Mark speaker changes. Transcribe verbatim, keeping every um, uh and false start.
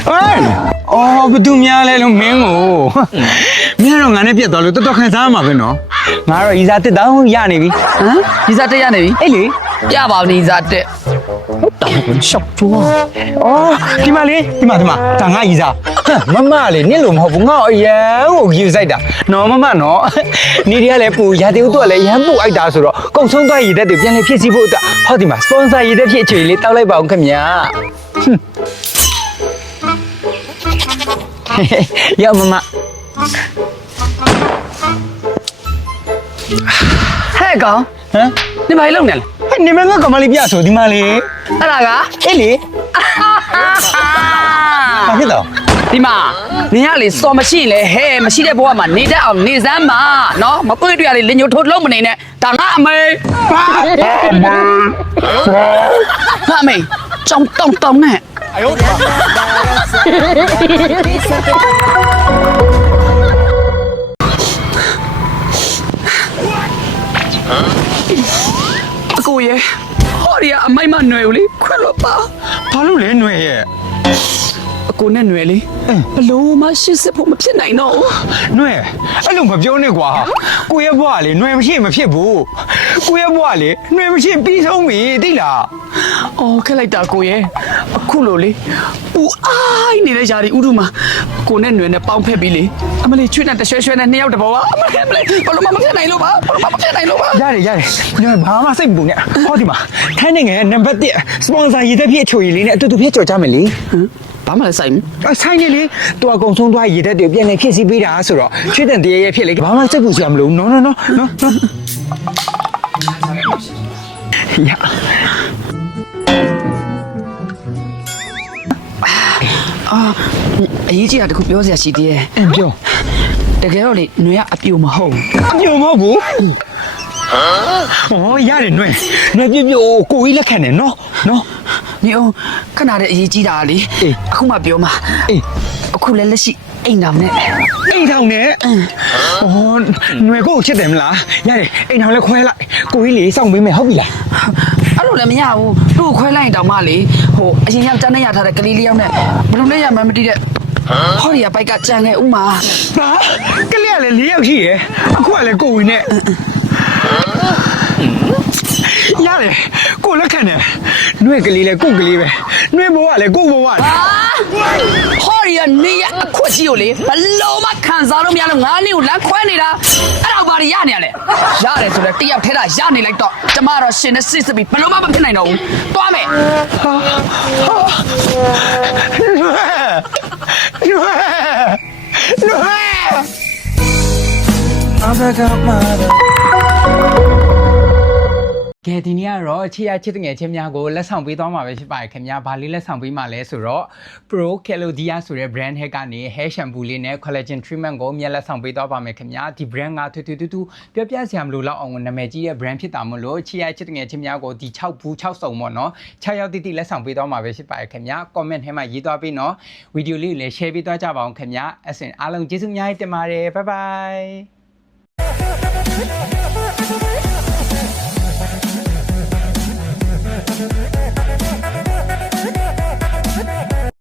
Speaker 1: အော်ဘသူများလဲလို့မင်းကိုမင်းကတော့ငါနဲ့ပြက်သွားလို့တော်တော်ခံစားရမှာပဲနော်ငါတော့ဤစားတစ်တောင်းရနေပြီဟမ်
Speaker 2: ဒီစားတက်ရနေပြီ
Speaker 1: အဲ့လေ
Speaker 2: ပြပါဦးဒီစားတက်ဟုတ်တာရှောက်ကျွား
Speaker 1: အော်ဒီမှာလေဒီမှာဒီမှာဒါငါဤစားမမလေနင့်လို့မဟုတ်ဘူးငါအရန်ကိုယူဆိုင်တာနော်မမနော်နေတွေကလည်းပူရာတေဦးတို့ကလည်းရမ်းပူအိုက်တာဆိုတော့ကုံဆုံးသွားရည်တဲ့တွေပြန်လေဖြစ်စီဖို့အတွက်ဟောဒီမှာစပွန်ဆာရည်တဲ့ဖြစ်အခြေလေးတောက်လိုက်ပါအောင်ခင်ဗျာရောက်မမ
Speaker 2: ဟဲ့ကောင်
Speaker 1: ဟမ်
Speaker 2: ဒီဘာလုံးနေလဲ
Speaker 1: ဟဲ့နေမငါကမလေးပြဆိုဒီမှာလေ
Speaker 2: အဲ့ဒါက
Speaker 1: အေးလေဘာဖြစ်တော့
Speaker 2: ဒီမှာနင်ကလေစော်မရှိရင်လေဟဲ့မရှိတဲ့ဘဝမှာနေတတ်အောင်နေစမ်းပါနော်မတွေ့တွေ့ရလေလင်ညိုထိုးလုံးမနေနဲ့ဒါငါအမေဟာအမေကြောင်တောင်းတောင်းနဲ့အယောအကိုရဲ့ဟောဒီကအမိုက်မຫນွယ်ကိုလေခွက်လို့ပါ
Speaker 1: ဘာလို့လဲຫນွေရဲ့
Speaker 2: အကိုနဲ့ຫນွယ်လေဘလို့မှရှစ်စစ်ဖို့မဖြစ်နိုင်တော့ဘူး
Speaker 1: ຫນွေအဲ့လိုမပြောနဲ့ကွာကိုရဲ့ဘွားလေຫນွေမရှိမဖြစ်ဘူးကိုရဲ့ဘွားလေຫນွေမရှိပြီးဆုံးပြီသိလား
Speaker 2: ။အော်ခက်လိုက်တာကိုရဲ့အခုလိုလေပူအိုင်းနေတဲ့ຢာဒီဥဒုမှာကိုနဲ့ຫນွယ်နဲ့ပေါင်းဖက်ပြီးလေအမလေးချွေးနဲ့တရွှဲရွှဲနဲ့နှစ်ယောက်တဘောကအမလေးအမလေးဘလို့မှမဖြစ်နိုင်လို့ပါဘလို့မှမဖြစ်နိုင်လို့ပါ
Speaker 1: ရတယ်ရတယ်ຫນွေဘာမှစိတ်မပူနဲ့ဟောဒီမှာထိုင်းနိုင်ငံရဲ့နံပါတ်တစ်စပွန်ဆာရည်တဲ့ဖြစ်အချိုရည်လေးနဲ့အတူတူဖြစ်ကြော်ကြမယ်လေ
Speaker 2: ဟမ်ဘာမှလည်းဆိုင်ဘူး
Speaker 1: အဆိုင်နေလေတူအကုံဆုံးသွားရည်တဲ့တွေပြန်နေဖြစ်စီပေးတာဆိုတော့ချွေးတဲ့တရေရဲ့ဖြစ်လေဘာမှစိတ်ပူစရာမလိုနော်နော်နော်နော်နော်ရ
Speaker 2: အာအရေးကြီးတာတခုပြောစရာရှိသေးတယ်
Speaker 1: အင်းပြော
Speaker 2: တကယ်တော့လေຫນွယ်ကအပြိုမဟုတ်ဘူး
Speaker 1: အပြုံမဟုတ်ဘူးဟောရတယ်နှွဲနှွဲပြပြကိုကြီးလက်ခံတယ်နော်နော်
Speaker 2: နေအောင်ခဏတည်းအရေးကြီးတာလေ
Speaker 1: အေး
Speaker 2: အခုမှပြောမှာ
Speaker 1: အေး
Speaker 2: အခုလည်းလက်ရှိအိမ်တော်နဲ့
Speaker 1: အိမ်ထောင်နဲ့ဟောနှွဲကိုချစ်တယ်မလားရတယ်အိမ်ထောင်လည်းခွဲလိုက်ကိုကြီးလေးစောင့်ပေးမယ်ဟုတ်ပြီလား
Speaker 2: အဲ့လိုလည်းမရဘူးသူ့ကိုခွဲလိုက်ရင်တောင်မှလေဟိုအရင်ကတန်းနေရထားတဲ့ကလေးလေးယောက်နဲ့ဘယ်လိုလဲရမှမသိတဲ့ဟောဒီကဘိုက်ကကြံခဲ့ဥမာ
Speaker 1: ဟာကလေးကလည်းလေးယောက်ရှိရယ်အခုကလည်းကိုကြီးနဲ့ရတယ်ကိုလက်ခံတယ်နှွဲကလေးလည်းကိုကလေးပဲနှွဲဘဝလည်းကိုဘဝလေ
Speaker 2: ဟောဒီကနေရအခွက်ကြီးကိုလေဘလုံးမခံစားလို့မရလို့ငါးနှစ်ကိုလမ်းခွဲနေတာအဲ့တော့ဘာတွေရနေရလဲရတယ်ဆိုတော့တယောက်ထဲတာရနေလိုက်တော့ကျမတော့ရှင်နဲ့စစ်စစ်ပြီးဘလုံးမမဖြစ်နိုင်တော့ဘူးတွားမယ်
Speaker 1: နှွဲနှွဲနှွဲအဘကမာကဲဒီနေ့ကတော့ချစ်ရချစ်တငယ်ချင်းများကိုလက်ဆောင်ပေးသွားမှာပဲဖြစ်ပါတယ်ခင်ဗျာဘာလေးလက်ဆောင်ပေးမှာလဲဆိုတော့ Pro Calodia ဆိုတဲ့ brand ဟက်ကနေ hair shampoo လေးနဲ့ collagen treatment ကိုမြက်လက်ဆောင်ပေးသွားပါမယ်ခင်ဗျာဒီ brand ကထွေထွေတူတူပြောပြစရာမလိုတော့အောင်နာမည်ကြီးရဲ့ brand ဖြစ်တာမို့လို့ချစ်ရချစ်တငယ်ချင်းများကိုဒီ၆ဘူး၆စုံပေါ့နော်၆ရောက်တိတိလက်ဆောင်ပေးသွားမှာပဲဖြစ်ပါတယ်ခင်ဗျာ comment ထဲမှာရေးသွားပေးနော်ဗီဒီယိုလေးကိုလည်း share ပေးသွားကြပါအောင်ခင်ဗျာအဲ့ဆိုရင်အားလုံးကျေးဇူးအများကြီးတင်ပါတယ် bye bye